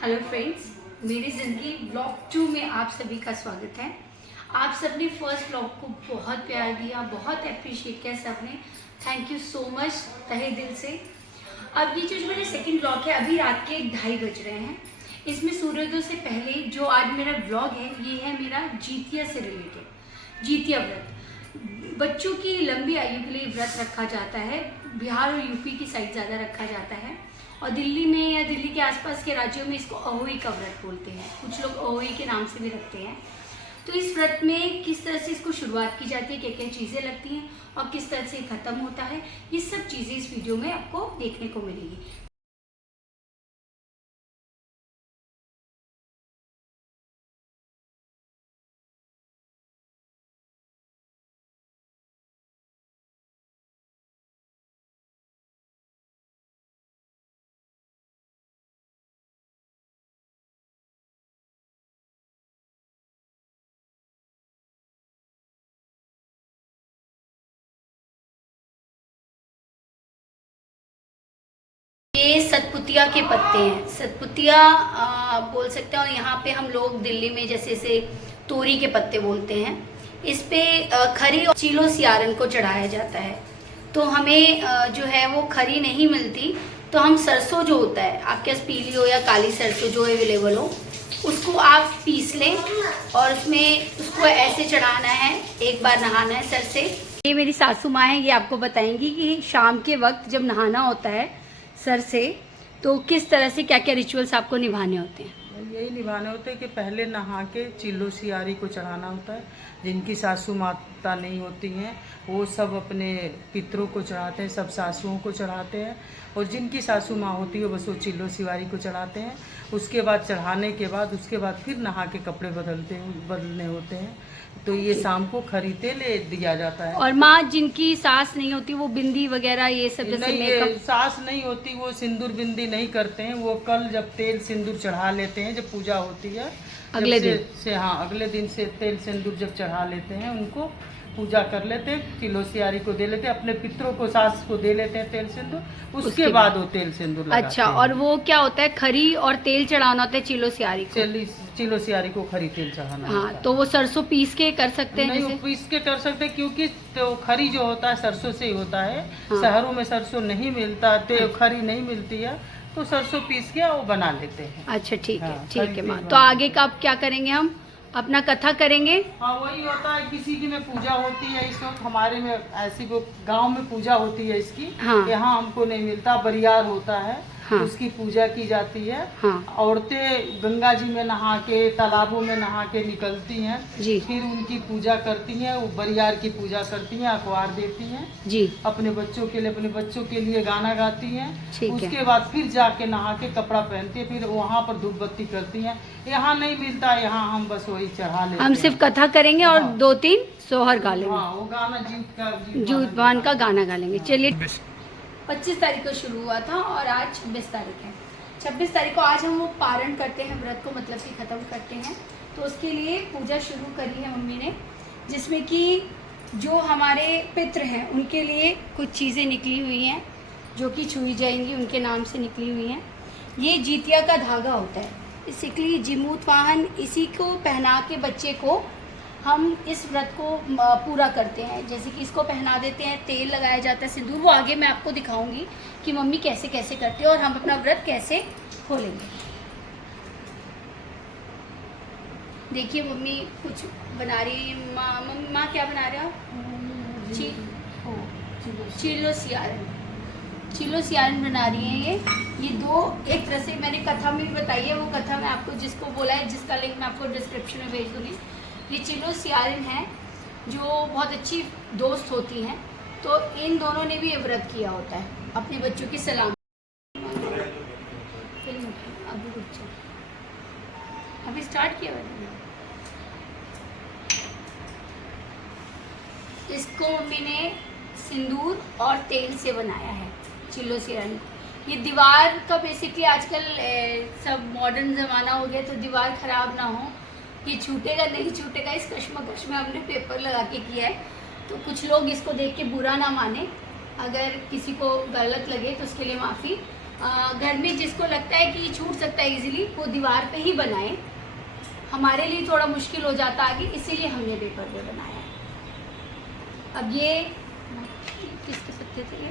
Hello friends, मेरी ज़िंदगी blog 2 में आप सभी का स्वागत है। आप सबने फर्स्ट ब्लॉग को बहुत प्यार दिया, बहुत अप्रिशिएट किया सबने। थैंक यू सो मच तहे दिल से। अब ये जो मेरा सेकंड ब्लॉग है, अभी रात के 2:30 बज रहे हैं। इसमें सूर्योदय से पहले जो आज मेरा ब्लॉग है, ये है मेरा जितिया से रिलेटेड। जितिया व्रत बच्चों की लंबी आयु के लिए व्रत रखा जाता है। बिहार और यूपी की साइड ज़्यादा रखा जाता है और दिल्ली में या दिल्ली के आसपास के राज्यों में इसको अहोई का व्रत बोलते हैं। कुछ लोग अहोई के नाम से भी रखते हैं। तो इस व्रत में किस तरह से इसको शुरुआत की जाती है, क्या क्या चीज़ें लगती हैं और किस तरह से ख़त्म होता है, ये सब चीज़ें इस वीडियो में आपको देखने को मिलेगी। ये सतपुतिया के पत्ते हैं। सतपुतिया बोल सकते हैं और यहाँ पे हम लोग दिल्ली में जैसे इसे तोरी के पत्ते बोलते हैं। इस पे खरी और चीलो सियारन को चढ़ाया जाता है। तो हमें जो है वो खरी नहीं मिलती, तो हम सरसों जो होता है, आपके पास पीली हो या काली सरसों जो अवेलेबल हो, उसको आप पीस लें और उसमें उसको ऐसे चढ़ाना है। एक बार नहाना है सर से। ये मेरी सासू माँ है, ये आपको बताएंगी कि शाम के वक्त जब नहाना होता है सर से, तो किस तरह से क्या क्या रिचुअल्स आपको निभाने होते हैं। यही निभाने होते हैं कि पहले नहा के चिल्लो सियारी को चढ़ाना होता है। जिनकी सासू माता नहीं होती हैं वो सब अपने पितरों को चढ़ाते हैं, सब सासुओं को चढ़ाते हैं। और जिनकी सासू माँ होती है बस वो चिल्लो सियारी को चढ़ाते हैं। उसके बाद चढ़ाने के बाद उसके बाद फिर नहा के कपड़े बदलने होते हैं। तो ये शाम को खरीदे ले दिया जाता है। और माँ जिनकी सास नहीं होती वो बिंदी वगैरह ये सब जैसे नहीं, मेकअप, ये सास नहीं होती वो सिंदूर बिंदी नहीं करते हैं। वो कल जब तेल सिंदूर चढ़ा लेते हैं, जब पूजा होती है अगले दिन से अगले दिन से तेल सिंदूर जब चढ़ा लेते हैं, उनको पूजा कर लेते हैं, चिलो सियारी को दे लेते हैं, अपने पितरों को सास को दे लेते हैं तेल सिंदूर। उसके बाद वो तेल सिंदूर लगाते अच्छा हैं। और वो क्या होता है, खरी और तेल चढ़ाना होता है चिलो सियारी को। चिलो सियारी को खरी तेल चढ़ाना हाँ, होता है। तो वो सरसों पीस के कर सकते हैं नहीं, वो जैसे? पीस के कर सकते हैं, क्योंकि तो खरी जो होता है सरसों से ही होता है। हाँ। शहरों में सरसों नहीं मिलता, तो खरी नहीं मिलती है, तो सरसों पीस के वो बना लेते हैं। अच्छा ठीक है, हाँ, ठीक है माँ। खरी तो आगे का आप क्या करेंगे, हम अपना कथा करेंगे। हाँ, वही होता है। किसी की में पूजा होती है इस वक्त, हमारे में ऐसी वो गांव में पूजा होती है इसकी। हाँ। यहाँ हमको नहीं मिलता, बरियार होता है। हाँ। उसकी पूजा की जाती है। हाँ। औरतें गंगा जी में नहा के, तालाबों में नहा के निकलती हैं जी फिर उनकी पूजा करती हैं। वो बरियार की पूजा करती हैं, अखबार देती हैं जी, अपने बच्चों के लिए गाना गाती हैं। ठीक है। उसके बाद फिर जाके नहा के कपड़ा पहनती है, फिर वहाँ पर धूप बत्ती करती हैं। यहाँ नहीं मिलता, यहाँ हम बस वही चढ़ा लेते हम हैं। सिर्फ कथा करेंगे और हाँ। 2-3 सोहर गा लेंगे। हाँ, वो गाना जीत जूतवान का गाना गा लेंगे। चलिए, 25 तारीख को शुरू हुआ था और आज 26 तारीख है। 26 तारीख को आज हम वो पारण करते हैं, व्रत को मतलब कि ख़त्म करते हैं। तो उसके लिए पूजा शुरू करी है मम्मी ने, जिसमें कि जो हमारे पितृ हैं उनके लिए कुछ चीज़ें निकली हुई हैं जो कि छुई जाएंगी, उनके नाम से निकली हुई हैं। ये जितिया का धागा होता है, बेसिकली जिमूत वाहन, इसी को पहना के बच्चे को हम इस व्रत को पूरा करते हैं। जैसे कि इसको पहना देते हैं, तेल लगाया जाता है, सिंदूर, वो आगे मैं आपको दिखाऊंगी कि मम्मी कैसे कैसे करती है और हम अपना व्रत कैसे खोलेंगे। देखिए मम्मी कुछ बना रही है। माँ क्या बना रहे हो? चिलो सियारन, चिलो सियारन बना रही हैं ये दो। एक तरह से मैंने कथा में भी बताई है, वो कथा मैं आपको जिसको बोला है, जिसका लिंक मैं आपको डिस्क्रिप्शन में भेज दूँगी। ये चिलो सियारन है जो बहुत अच्छी दोस्त होती हैं। तो इन दोनों ने भी ये व्रत किया होता है अपने बच्चों की सलाम। अभी स्टार्ट किया मैंने। इसको मम्मी ने सिंदूर और तेल से बनाया है, चिलो सियारन। ये दीवार का बेसिकली आजकल सब मॉडर्न ज़माना हो गया, तो दीवार ख़राब ना हो, ये छूटेगा नहीं छूटेगा, इस कश्मकश में हमने पेपर लगा के किया है। तो कुछ लोग इसको देख के बुरा ना माने, अगर किसी को गलत लगे तो उसके लिए माफ़ी। घर में जिसको लगता है कि छूट सकता है इजीली, वो दीवार पे ही बनाए। हमारे लिए थोड़ा मुश्किल हो जाता आगे, इसीलिए हमने पेपर पे बनाया है। अब ये किसके पत्ते थे? ये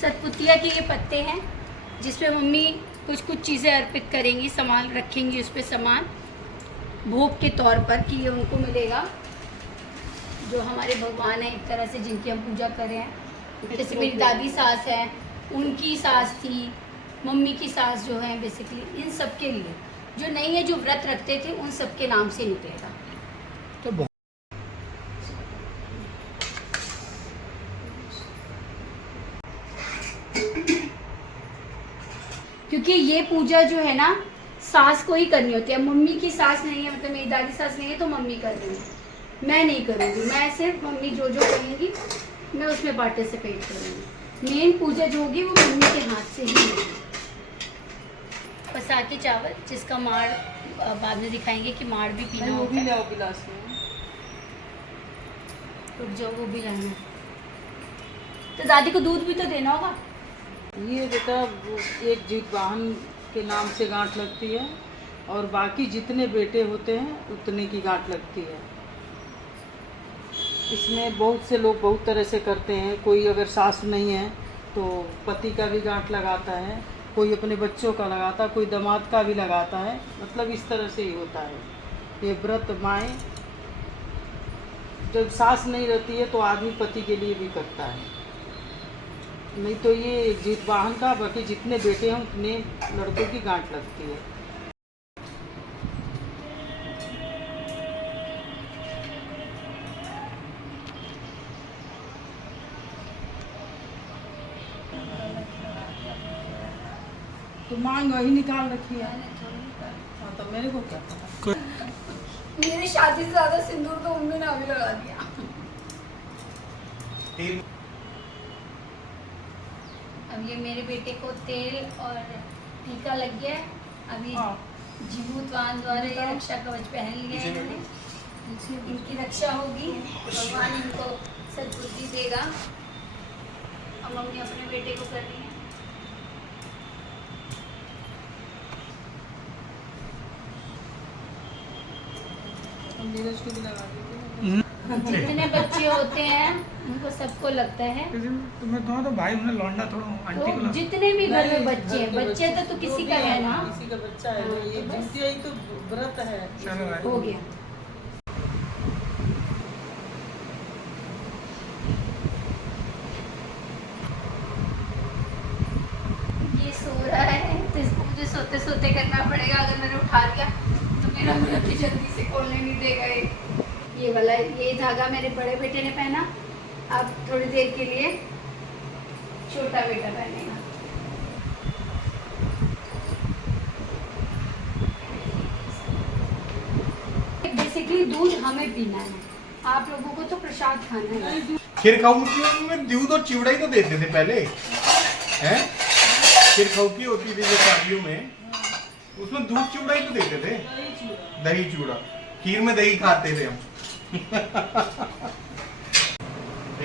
सतपुतिया के ये पत्ते हैं, जिसपे मम्मी कुछ कुछ चीज़ें अर्पित करेंगी, सामान रखेंगी उस पर, सामान भोग के तौर पर, कि ये उनको मिलेगा जो हमारे भगवान हैं एक तरह से, जिनकी हम पूजा कर रहे हैं। जैसे मेरी दादी सास है, उनकी सास थी, मम्मी की सास जो है, बेसिकली इन सब के लिए, जो नहीं है जो व्रत रखते थे, उन सब के नाम से निकलेगा। तो क्योंकि ये पूजा जो है ना, सास को ही करनी होती है। मम्मी की सास नहीं है, मतलब मेरी दादी सास नहीं है, तो मम्मी कर रही है, मैं नहीं करूँगी। मैं सिर्फ मम्मी जो जो करेंगी मैं उसमें पार्टिसिपेट करूँगी। मेन पूजा जो होगी वो मम्मी के हाथ से ही होगी। पसा के चावल, जिसका माड़ बाद में दिखाएंगे कि माड़ भी पीना वो होता भी है। ले गिलास में। रुक जाओ, वो भी लाना है। तो दादी को दूध भी तो देना होगा। ये बेटा एक जीत वाहन के नाम से गांठ लगती है, और बाकी जितने बेटे होते हैं उतने की गांठ लगती है। इसमें बहुत से लोग बहुत तरह से करते हैं। कोई अगर सास नहीं है तो पति का भी गांठ लगाता है, कोई अपने बच्चों का लगाता है, कोई दामाद का भी लगाता है। मतलब इस तरह से ही होता है ये व्रत। माएँ जब सास नहीं रहती है तो आदमी पति के लिए भी करता है, नहीं तो ये जीत वाहन का बाकी जितने बेटे हैं उतने लड़कों की गांठ लगती है। तो मांग वही निकाल रखी है। हाँ, तो मेरे को क्या पता। मेरी शादी से ज्यादा सिंदूर तो मम्मी ने अभी लगा दिया। अब ये मेरे बेटे को तेल और टीका लग गया है। अभी जीवूतवान द्वारा ये रक्षा कवच पहन लिया है इन्होंने। इनकी रक्षा होगी, भगवान इनको सद्बुद्धि देगा। अब मम्मी अपने बेटे को कर रही है। नीरज को भी लगा देते। जितने बच्चे होते हैं उनको सबको लगता है। तुम्हें तो भाई उन्हें लौंडा थोड़ा आंटी को तो जितने भी घर में बच्चे हैं, बच्चे तो जो किसी भी का है ना। किसी का बच्चा है, हाँ, ये तो बस। जिनकी यही तो व्रत है। चलो भाई। हो गया। ये सो रहा है तो इसको मुझे सोते सोते करना पड़ेगा। अगर मैंने उठा दिया तो मेरा व्रत जल्दी से खोलने नहीं देगा। ये वाला, ये धागा मेरे बड़े बेटे ने पहना, अब थोड़ी देर के लिए छोटा बेटा पहनेगा। बेसिकली दूध हमें पीना है, आप लोगों को तो प्रसाद खाना है। खीर खाऊ में दूध और चिवड़ा ही तो देते थे पहले, हैं? खीर खाऊ की होती थी जो शादियों में, उसमें दूध चिवड़ा ही तो देते थे। दही चूड़ा, खीर में दही खाते थे हम। एक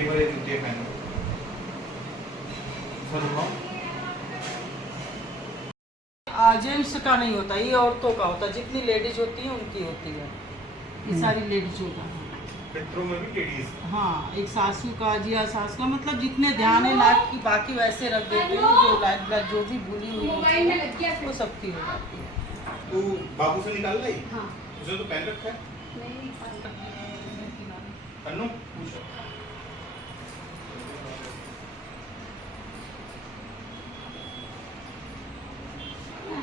बार जूते पहनो। जेंट्स का नहीं होता, ये औरतों का होता है। जितनी लेडीज होती है उनकी होती है, ये सारी लेडीजों का। पितरों में भी लेडीज। हाँ, एक सासू का, जिया सास का, मतलब जितने ध्यान है लाइफ की, बाकी वैसे रख देते हैं। जो लाइफ ब्लड जो भी भूली हुई मोबाइल में लग गया वो सबकी हो जाती है। तू बाबू से निकाल लाई? हाँ, उसे तो पहन रखा है। नहीं अन्नू पूछो।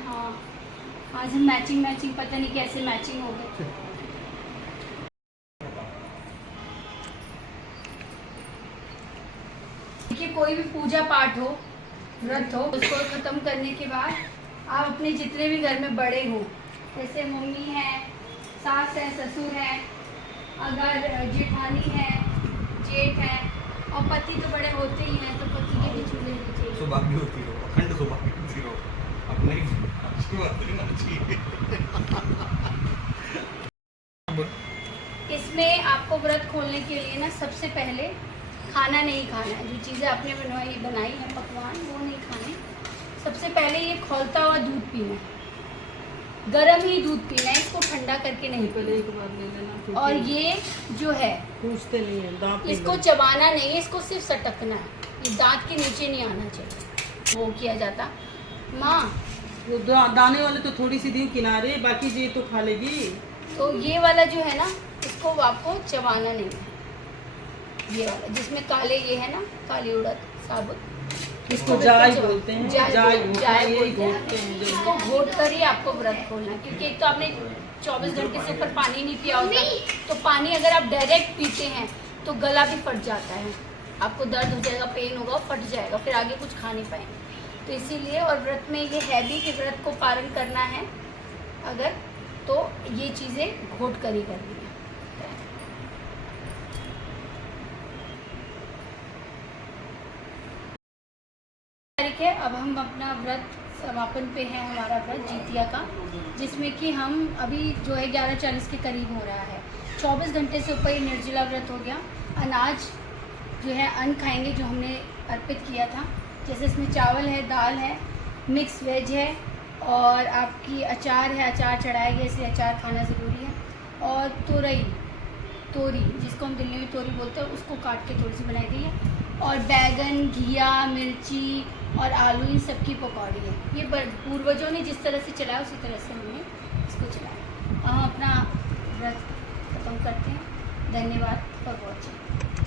हाँ, आज हम मैचिंग पता नहीं कैसे मैचिंग होगी। देखिए, कोई भी पूजा पाठ हो, व्रत हो, उसको खत्म करने के बाद आप अपने जितने भी घर में बड़े हो, जैसे मम्मी है, सास है, ससुर है, अगर जेठानी है, जेठ है, और पति तो बड़े होते ही हैं, तो पति के भी चूल्हे नहीं चाहिए। सौभाग्य होती रहो, अखंड सौभाग्य होती रहो, अपने आशीर्वाद देना चाहिए। इसमें आपको व्रत खोलने के लिए ना, सबसे पहले खाना नहीं खाना है, जो चीज़ें आपने बनाई हैं पकवान वो नहीं खाने। सबसे पहले ये खौलता हुआ दूध पीना है, गर्म ही दूध पीना है, इसको ठंडा करके नहीं पहले एक बार ले लेना पीना। और ये जो है पूछते नहीं है दांत नहीं इसको लगते। चबाना नहीं है, इसको सिर्फ सटकना है, ये दांत के नीचे नहीं आना चाहिए, वो किया जाता। माँ वो दाने वाले तो थोड़ी सी दी किनारे, बाकी ये तो खा लेगी। तो ये वाला जो है ना, इसको आपको चबाना नहीं है, ये वाला जिसमें काले ये है ना, काली उड़द साबुत, इसको जाय बोलते हैं, जाय जाय बोलते बोलते हैं। हैं। इसको घोट कर ही आपको व्रत खोलना है, क्योंकि एक तो आपने 24 घंटे से ऊपर पानी नहीं पिया होता, तो पानी अगर आप डायरेक्ट पीते हैं तो गला भी फट जाता है, आपको दर्द हो जाएगा, पेन होगा, फट जाएगा, फिर आगे कुछ खा नहीं पाएंगे। तो इसीलिए, और व्रत में ये है भी कि व्रत को पालन करना है अगर, तो ये चीज़ें घोट कर ही करनी है। तारीख है, अब हम अपना व्रत समापन पे है, हमारा व्रत जितिया का, जिसमें कि हम अभी जो है 11:40 के करीब हो रहा है। 24 घंटे से ऊपर ये निर्जला व्रत हो गया। अनाज जो है अन्न खाएंगे जो हमने अर्पित किया था, जैसे इसमें चावल है, दाल है, मिक्स वेज है, और आपकी अचार है, अचार चढ़ाया गया, इसलिए अचार खाना ज़रूरी है। और तोरी जिसको हम दिल्ली में तोरी बोलते हैं, उसको काट के थोड़ी सी बनाई गई है। और बैगन, घिया, मिर्ची और आलू, इन सब की पकौड़ी है। ये पूर्वजों ने जिस तरह से चलाया उसी तरह से हमने इसको चलाया। हम अपना व्रत खत्म करते हैं। धन्यवाद फॉर वॉचिंग।